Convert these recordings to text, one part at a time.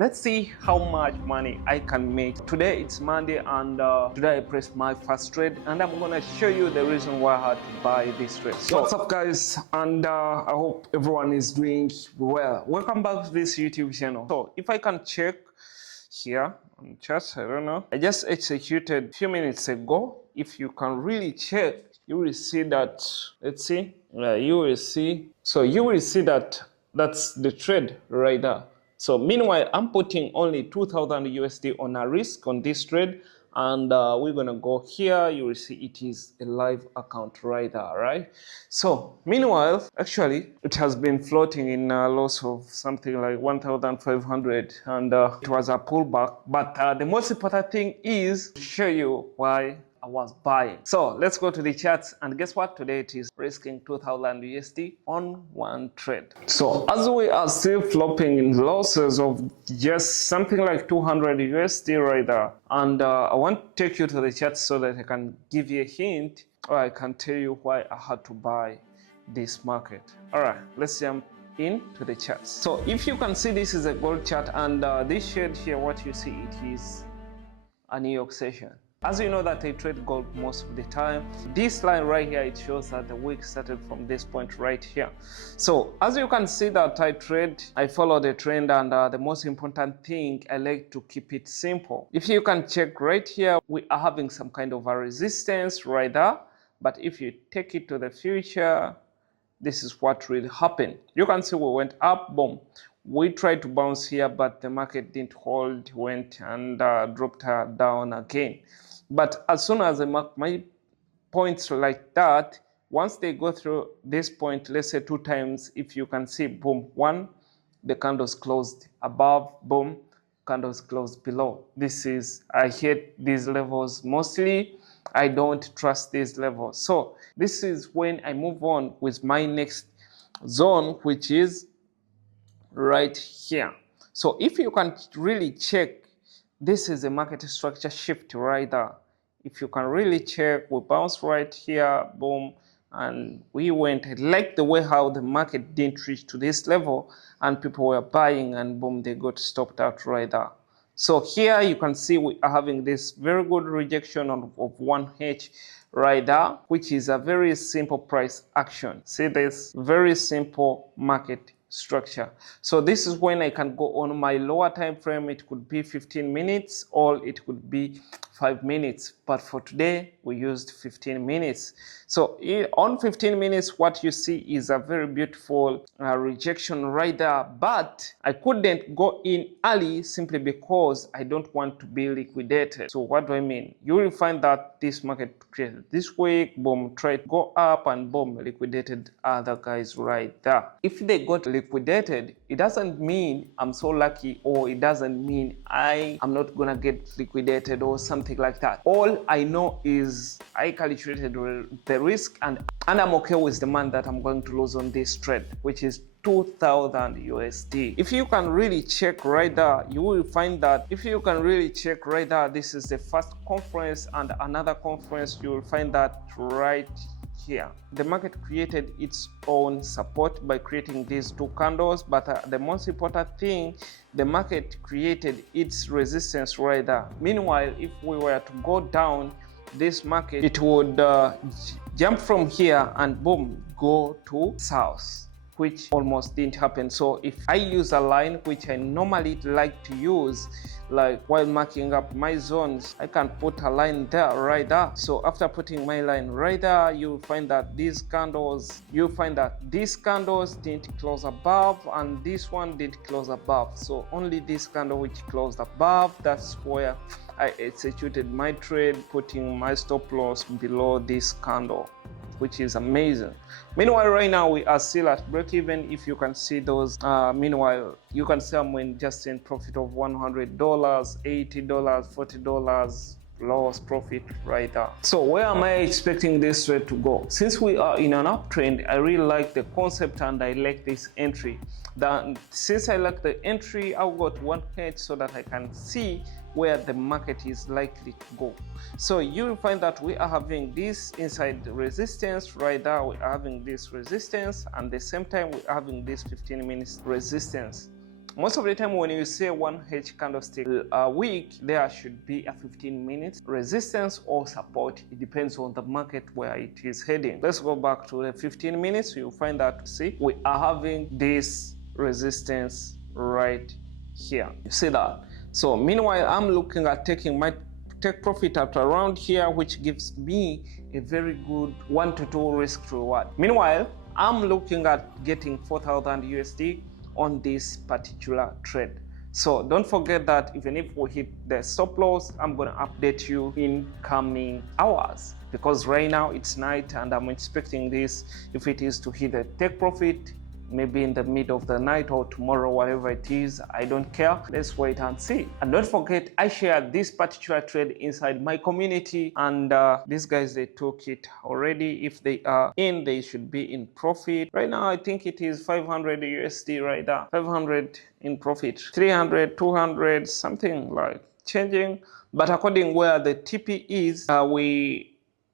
let's see how much money I can make. Today it's Monday, and today I pressed my first trade, and I'm gonna show you the reason why I had to buy this trade. So what's up, guys? And I hope everyone is doing well. Welcome back to this YouTube channel. So if I can check here on chat, I don't know, I just executed a few minutes ago. If you can really check, you will see that, let's see, you will see, so you will see that that's the trade right there. So meanwhile, I'm putting only 2,000 USD on a risk on this trade, and we're gonna go here. You will see it is a live account right there, right? So meanwhile, actually, it has been floating in a loss of something like 1,500, and it was a pullback. But the most important thing is to show you why I was buying. So let's go to the charts, and guess what? Today it is risking 2,000 USD on one trade. So as we are still flopping in losses of just something like 200 USD right there, and I want to take you to the charts so that I can give you a hint, or I can tell you why I had to buy this market. All right, let's jump into the charts. So if you can see, this is a gold chart, and this shade here, what you see, it is a New York session. As you know that I trade gold most of the time, this line right here, it shows that the week started from this point right here. So as you can see that I follow the trend, and the most important thing, I like to keep it simple. If you can check right here, we are having some kind of a resistance right there, but if you take it to the future, this is what really happened. You can see we went up, boom. We tried to bounce here, but the market didn't hold, went and dropped down again. But as soon as I mark my points like that, once they go through this point, let's say 2 times, if you can see, boom, 1, the candles closed above, boom, candles closed below. I hate these levels mostly. I don't trust these levels. So this is when I move on with my next zone, which is right here. So if you can really check, this is a market structure shift right there. If you can really check, we bounced right here, boom, and we went. I like the way how the market didn't reach to this level, and people were buying, and boom, they got stopped out right there. So here you can see we are having this very good rejection of 1H right there, which is a very simple price action. See this very simple market structure. So this is when I can go on my lower time frame. It could be 15 minutes or it could be 5 minutes, but for today we used 15 minutes. So on 15 minutes, what you see is a very beautiful rejection right there, but I couldn't go in early simply because I don't want to be liquidated. So what do I mean? You will find that this market created this week, boom, tried to go up, and boom, liquidated other guys right there. If they got liquidated, it doesn't mean I'm so lucky, or it doesn't mean I am not gonna get liquidated or something like that. All I know is I calculated the risk, and I'm okay with the money that I'm going to lose on this trade, which is 2,000 USD. If you can really check right there, you will find that if you can really check right there, this is the first conference and another conference. You will find that right here. The market created its own support by creating these 2 candles, but the most important thing, the market created its resistance right there. Meanwhile, if we were to go down, this market, it would jump from here and boom, go to south, which almost didn't happen. So if I use a line, which I normally like to use, like while marking up my zones, I can put a line there, right there. So after putting my line right there, you'll find that these candles didn't close above, and this one didn't close above. So only this candle which closed above, that's where I executed my trade, putting my stop loss below this candle, which is amazing. Meanwhile, right now we are still at break even. If you can see those, meanwhile, you can see I'm just in profit of $100, $80, $40, loss profit right there. So where am I expecting this trade to go? Since we are in an uptrend, I really like the concept and I like this entry. Since I like the entry, I'll go to 1H so that I can see where the market is likely to go. So you will find that we are having this inside resistance right there. We are having this resistance, and at the same time we are having this 15 minutes resistance. Most of the time when you say 1H candlestick week, there should be a 15 minutes resistance or support. It depends on the market where it is heading. Let's go back to the 15 minutes. You'll find that, see, we are having this resistance right here. You see that? So meanwhile, I'm looking at taking my take profit at around here, which gives me a very good 1 to 2 risk reward. Meanwhile, I'm looking at getting 4,000 USD on this particular trade. So don't forget that even if we hit the stop loss, I'm going to update you in coming hours, because right now it's night and I'm expecting this, if it is to hit the take profit, maybe in the middle of the night or tomorrow, whatever it is, I don't care. Let's wait and see. And don't forget, I shared this particular trade inside my community, and these guys, they took it already. If they are in, they should be in profit. Right now, I think it is 500 USD right there. 500 in profit. 300, 200, something like changing. But according where the TP is, we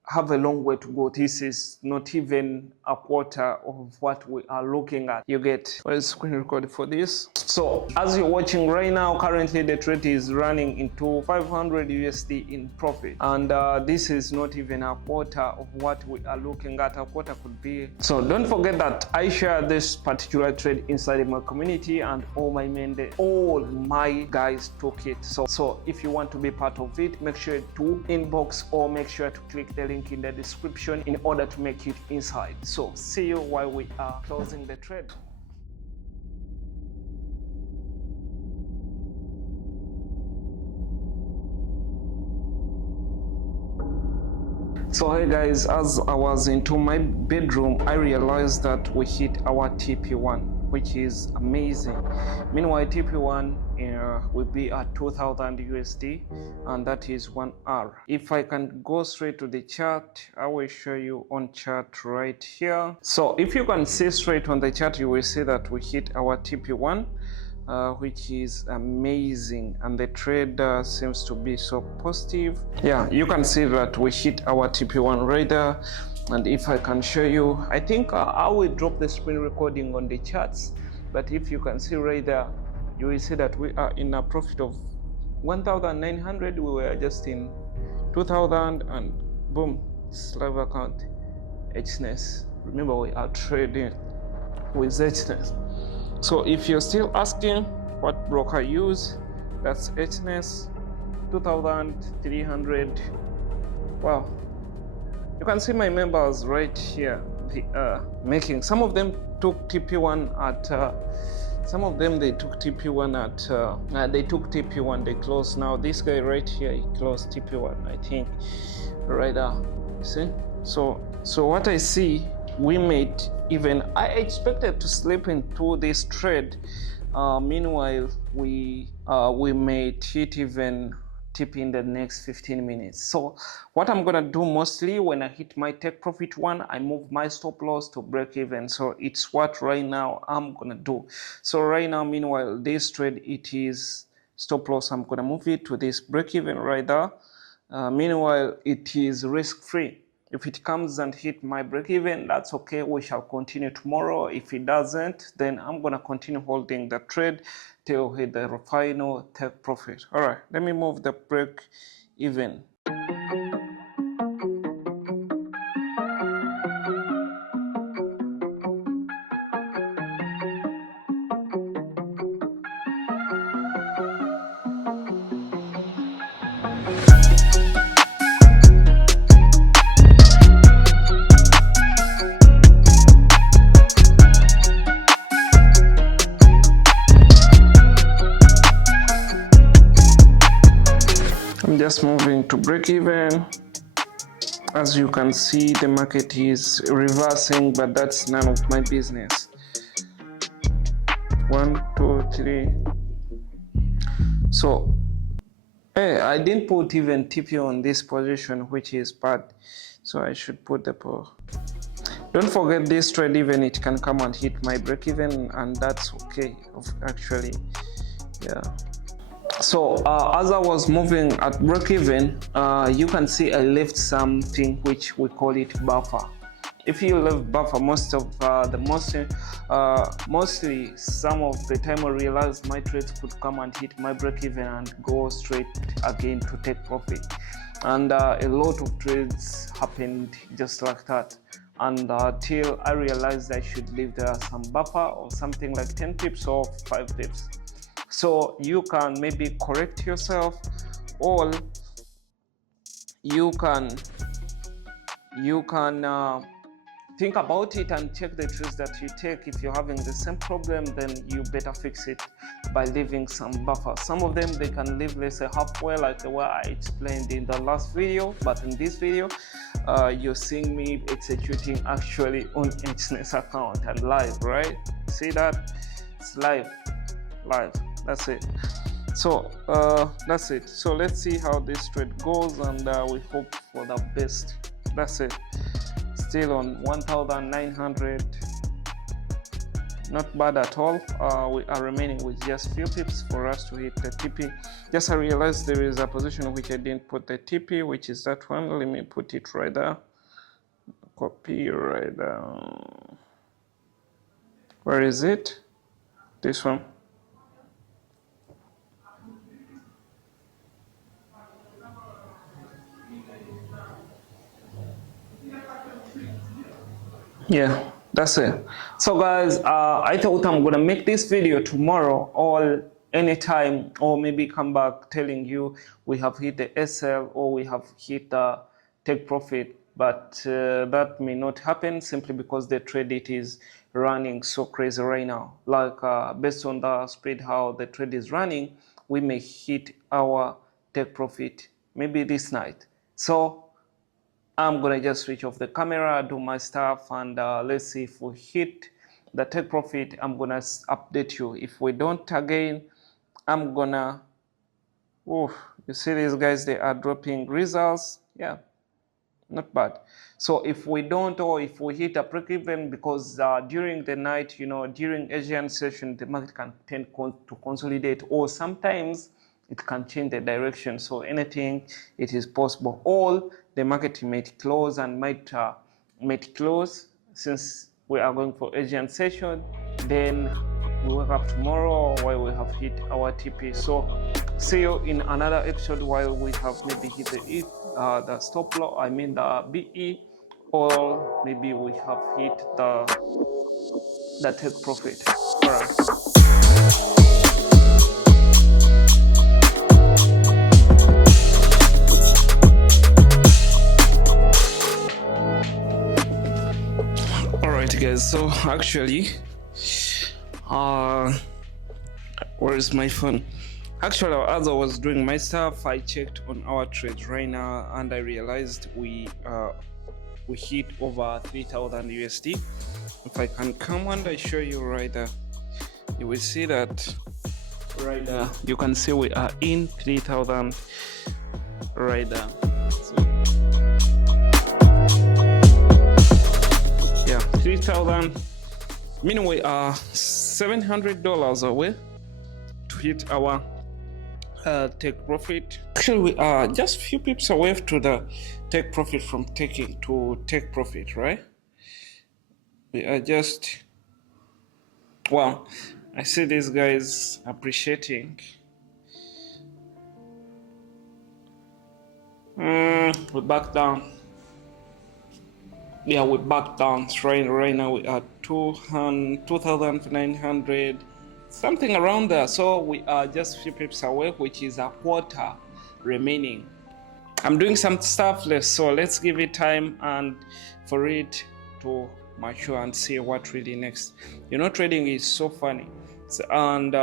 have a long way to go. This is not even a quarter of what we are looking at. You get a screen record for this. So as you're watching right now, currently the trade is running into 500 USD in profit, and this is not even a quarter of what we are looking at. A quarter could be. So don't forget that I share this particular trade inside my community, and all my guys took it. So if you want to be part of it, make sure to inbox or make sure to click the link in the description in order to make it inside. So see you while we are closing the trade. So hey guys, as I was into my bedroom, I realized that we hit our TP1, which is amazing. Meanwhile, TP1 will be at 2,000 USD, and that is 1 hour. If I can go straight to the chart, I will show you on chart right here. So if you can see straight on the chart, you will see that we hit our TP1, which is amazing, and the trade seems to be so positive. Yeah, you can see that we hit our TP1 right there. And if I can show you, I think I will drop the screen recording on the charts, but if you can see right there, you will see that we are in a profit of 1,900. We were just in 2,000, and boom, live account, Exness. Remember, we are trading with Exness. So if you're still asking what broker use, that's Exness, 2,300. Wow. You can see my members right here. They are making. Some of them took TP1 at. Some of them they took TP1 at. They took TP1. They closed now. This guy right here, he closed TP1. I think, right there. See. So what I see, we made even. I expected to slip into this trade. Meanwhile, we made it even TP in the next 15 minutes. So what I'm gonna do mostly when I hit my take profit one, I move my stop loss to break even. So it's what right now I'm gonna do. So right now, meanwhile, this trade, it is stop loss. I'm gonna move it to this break even right there. Meanwhile, it is risk free. If it comes and hit my break even, that's okay. We shall continue tomorrow. If it doesn't, then I'm gonna continue holding the trade till hit the final take profit. All right, let me move the break even. Just moving to break even. As you can see, the market is reversing, but that's none of my business. 1, 2, 3. So hey, I didn't put even TP on this position, which is bad, so I should put the pull. Don't forget, this trade, even it can come and hit my break even, and that's okay actually. Yeah. So as I was moving at break even, you can see I left something which we call it buffer. if you leave buffer mostly some of the time I realized my trades could come and hit my break even and go straight again to take profit, and a lot of trades happened just like that, and till I realized I should leave there some buffer or something like 10 pips or 5 pips, so you can maybe correct yourself, or you can think about it and check the trades that you take. If you're having the same problem, then you better fix it by leaving some buffer. Some of them they can leave, let's say, halfway, like the way I explained in the last video, but in this video you're seeing me executing actually on Exness account and live, right? See that? It's live, that's it. So that's it. So let's see how this trade goes, and we hope for the best. That's it. Still on 1,900, not bad at all. We are remaining with just few pips for us to hit the TP. Just I realized there is a position which I didn't put the TP, which is that one. Let me put it right there. Copy right there. Where is it? This one. Yeah, that's it. So guys, I thought I'm gonna make this video tomorrow or anytime, or maybe come back telling you we have hit the SL or we have hit the take profit, but that may not happen simply because the trade it is running so crazy right now. Like based on the speed how the trade is running, we may hit our take profit maybe this night. So I'm gonna just switch off the camera, do my stuff, and let's see if we hit the take profit. I'm gonna update you. If we don't again, I'm gonna, you see these guys, they are dropping results. Yeah, not bad. So if we don't, or if we hit a break even, because during the night, during Asian session, the market can tend to consolidate, or sometimes it can change the direction. So anything, it is possible. All the market might close and might close, since we are going for Asian session. Then we wake up tomorrow while we have hit our TP. So see you in another episode while we have maybe hit the stop loss, I mean the BE, or maybe we have hit the take profit. All right. Guys, so actually where is my phone? Actually, as I was doing my stuff, I checked on our trades right now, and I realized we hit over 3,000 USD. If I can come and I show you right there, you will see that right there. You can see we are in 3,000 right there. So, 3,000, meaning we are $700 away to hit our take profit. Actually, we are just few pips away to the take profit from taking to take profit, right? We are just, well, I see these guys appreciating. We back down. Yeah, we back down. Right now we are 2,900, something around there. So we are just few pips away, which is a quarter remaining. I'm doing some stuff left, so let's give it time and for it to mature and see what really next. Trading is so funny, and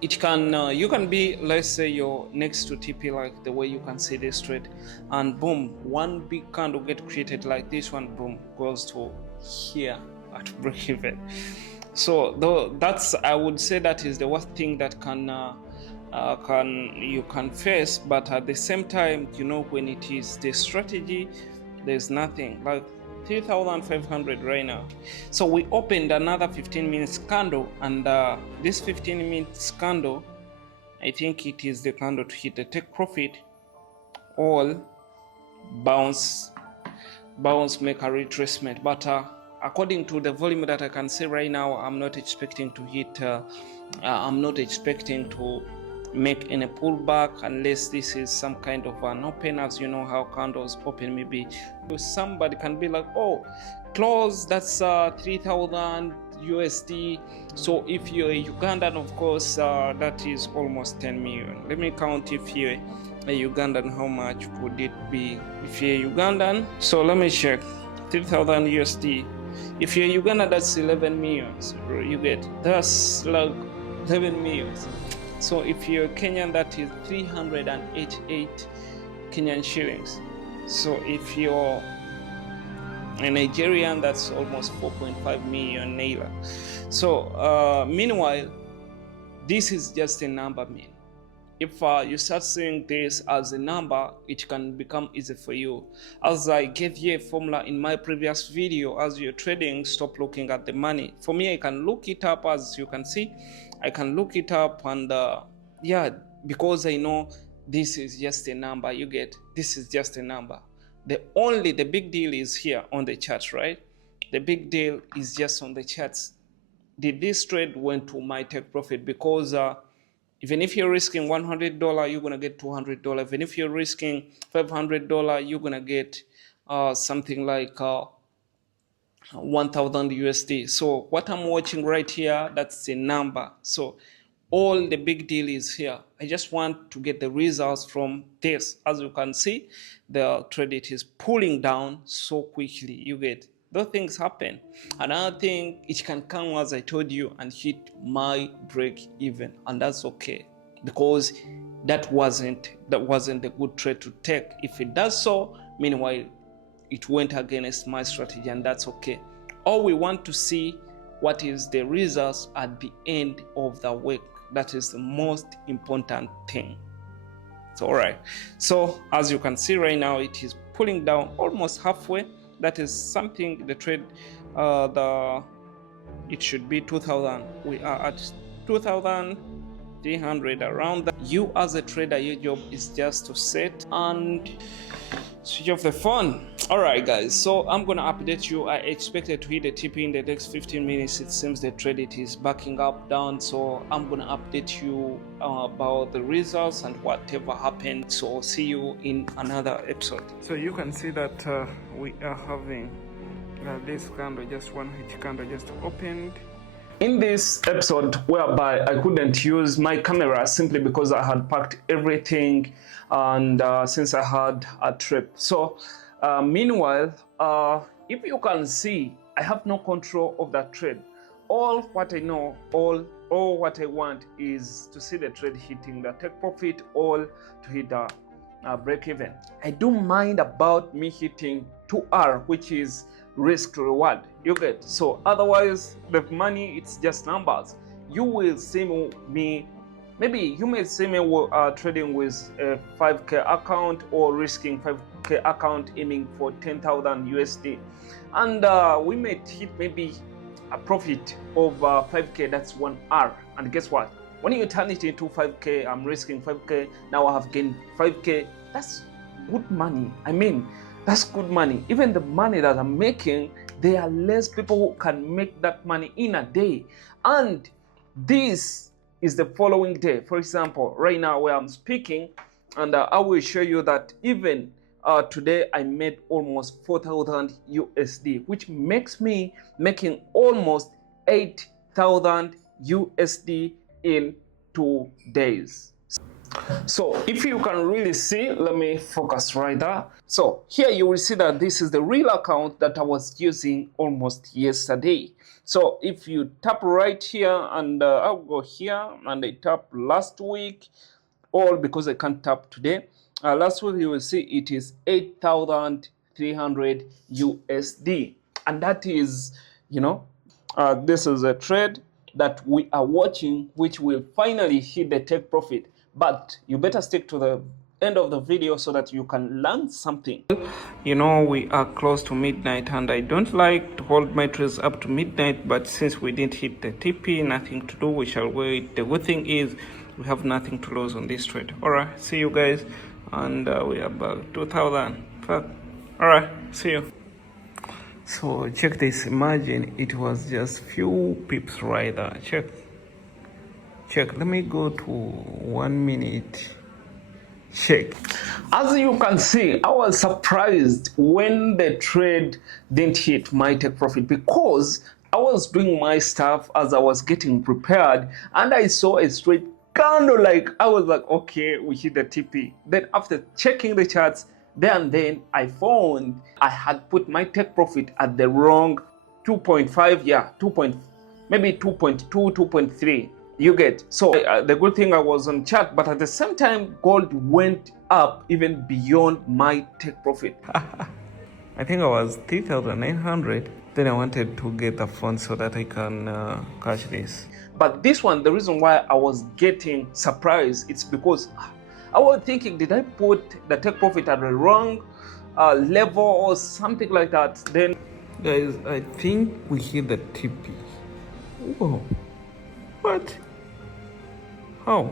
it can you can be, let's say, you're next to TP, like the way you can see this trade, and boom, one big candle get created like this one, boom, goes to here at break even. So that's, I would say, that is the worst thing that you can face. But at the same time, when it is the strategy, there's nothing like 3,500 right now. So we opened another 15 minutes candle, and this 15 minutes candle, I think it is the candle to hit the take profit, all bounce bounce, make a retracement. But according to the volume that I can see right now, I'm not expecting to hit. I'm not expecting to make any pullback unless this is some kind of an open. As you know how candles open, maybe somebody can be like, oh, close, that's 3,000 USD. So if you're a Ugandan, of course, that is almost 10 million. Let me count. If you're a Ugandan, how much would it be if you're a Ugandan? So let me check. 3,000 USD. If you're a Ugandan, that's 11 millions. You get, that's like 11 millions. So if you're Kenyan, that is 388 Kenyan shillings. So if you're a Nigerian, that's almost 4.5 million naira. So meanwhile, this is just a number, man. If you start seeing this as a number, it can become easy for you. As I gave you a formula in my previous video, as you're trading, stop looking at the money. For me, I can look it up. As you can see, I can look it up, and yeah, because I know this is just a number. You get, this is just a number. The big deal is here on the charts, right? The big deal is just on the charts. Did this trade went to my take profit? Because even if you're risking $100, you're gonna get $200. Even if you're risking $500, you're gonna get something like 1,000 USD. So what I'm watching right here, that's the number. So all the big deal is here. I just want to get the results from this. As you can see, the trade, it is pulling down so quickly. You get, those things happen. Another thing, it can come, as I told you, and hit my break even, and that's okay, because that wasn't the good trade to take. If it does so, meanwhile, it went against my strategy, and that's okay. All we want to see, what is the results at the end of the week. That is the most important thing. It's all right. So as you can see right now, it is pulling down almost halfway. That is something, the trade, it should be 2,000. We are at 2,300, around that. You as a trader, your job is just to set and switch off the phone. All right, guys, so I'm gonna update you. I expected to hit a TP in the next 15 minutes. It seems the trade, it is backing up down, so I'm gonna update you about the results and whatever happened. So see you in another episode. So you can see that we are having this candle, just one hit candle just opened. In this episode, whereby I couldn't use my camera simply because I had packed everything, and since I had a trip. So meanwhile, if you can see, I have no control of that trade. All what I know, all what I want is to see the trade hitting the take profit, or to hit the break even. I don't mind about me hitting 2R, which is risk to reward. You get, so otherwise the money, it's just numbers. You will see me, maybe you may see me trading with a 5k account, or risking 5k account, aiming for 10,000 USD, and we may hit maybe a profit of 5k. That's 1R, and guess what, when you turn it into 5k, I'm risking 5k, now I have gained 5k. That's good money. I mean, that's good money. Even the money that I'm making, there are less people who can make that money in a day. And this is the following day. For example, right now where I'm speaking, and I will show you that even today I made almost 4,000 USD, which makes me making almost 8,000 USD in 2 days. So if you can really see, let me focus right there. So here you will see that this is the real account that I was using almost yesterday. So if you tap right here, and I'll go here and I tap last week, all because I can't tap today. Last week you will see it is 8,300 USD, and that is, you know, this is a trade that we are watching, which will finally hit the take profit. But you better stick to the end of the video so that you can learn something. You know, we are close to midnight, and I don't like to hold my trades up to midnight, but since we didn't hit the TP, nothing to do, we shall wait. The good thing is we have nothing to lose on this trade. All right, see you guys, and we are about 2,000. All right, see you. So check this, imagine it was just few pips right there. Check, let me go to 1 minute. Check. As you can see, I was surprised when the trade didn't hit my take profit, because I was doing my stuff as I was getting prepared and I saw a straight candle. Like, I was like, okay, we hit the TP. Then after checking the charts, then I found I had put my take profit at the wrong 2.5, yeah, 2 point, maybe 2.2, 2.3. You get. So the good thing I was on chart, but at the same time, gold went up even beyond my take profit. I think I was 3,900. Then I wanted to get the fund so that I can catch this. But this one, the reason why I was getting surprised, it's because I was thinking, did I put the take profit at the wrong level or something like that? Then, guys, I think we hit the TP. Whoa. What? How?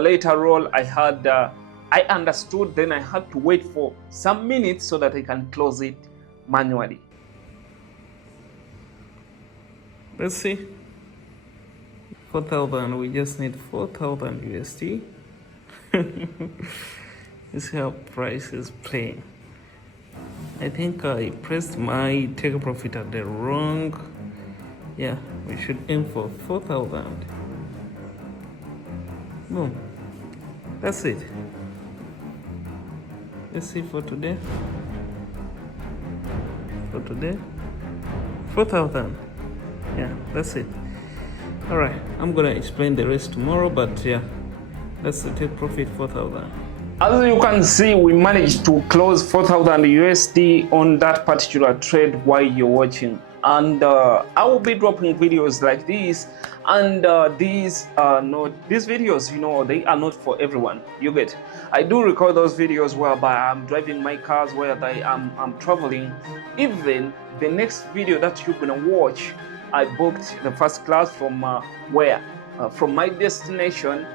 Later on, I understood, then I had to wait for some minutes so that I can close it manually. Let's see. 4,000, we just need 4,000 USD. This is how price is playing. I think I pressed my take profit at the wrong. Yeah, we should aim for 4,000. Boom. That's it. Let's see for today. 4,000. Yeah, that's it. All right, I'm gonna explain the rest tomorrow, but yeah, that's the take profit, 4,000. As you can see, we managed to close 4,000 USD on that particular trade while you're watching. And I will be dropping videos like this, and these videos, you know, they are not for everyone. You get. I do record those videos whereby I'm driving my cars, whereby I'm traveling. Even the next video that you're gonna watch, I booked the first class from from my destination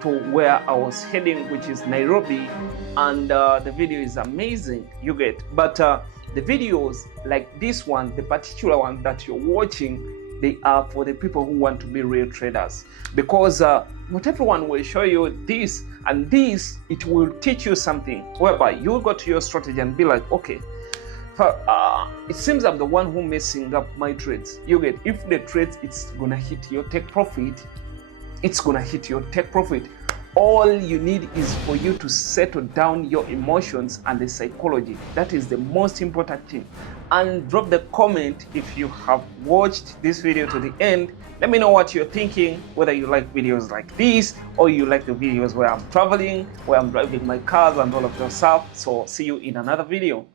to where I was heading, which is Nairobi, and the video is amazing. You get. But the videos like this one, the particular one that you're watching, they are for the people who want to be real traders, because not everyone will show you this, and this, it will teach you something whereby you'll go to your strategy and be like, okay, it seems I'm the one who messing up my trades. You get. If the trades, it's gonna hit your take profit, it's gonna hit your take profit. All you need is for you to settle down your emotions and the psychology. That is the most important thing. And drop the comment if you have watched this video to the end. Let me know what you're thinking, whether you like videos like this or you like the videos where I'm traveling, where I'm driving my cars and all of that stuff. So see you in another video.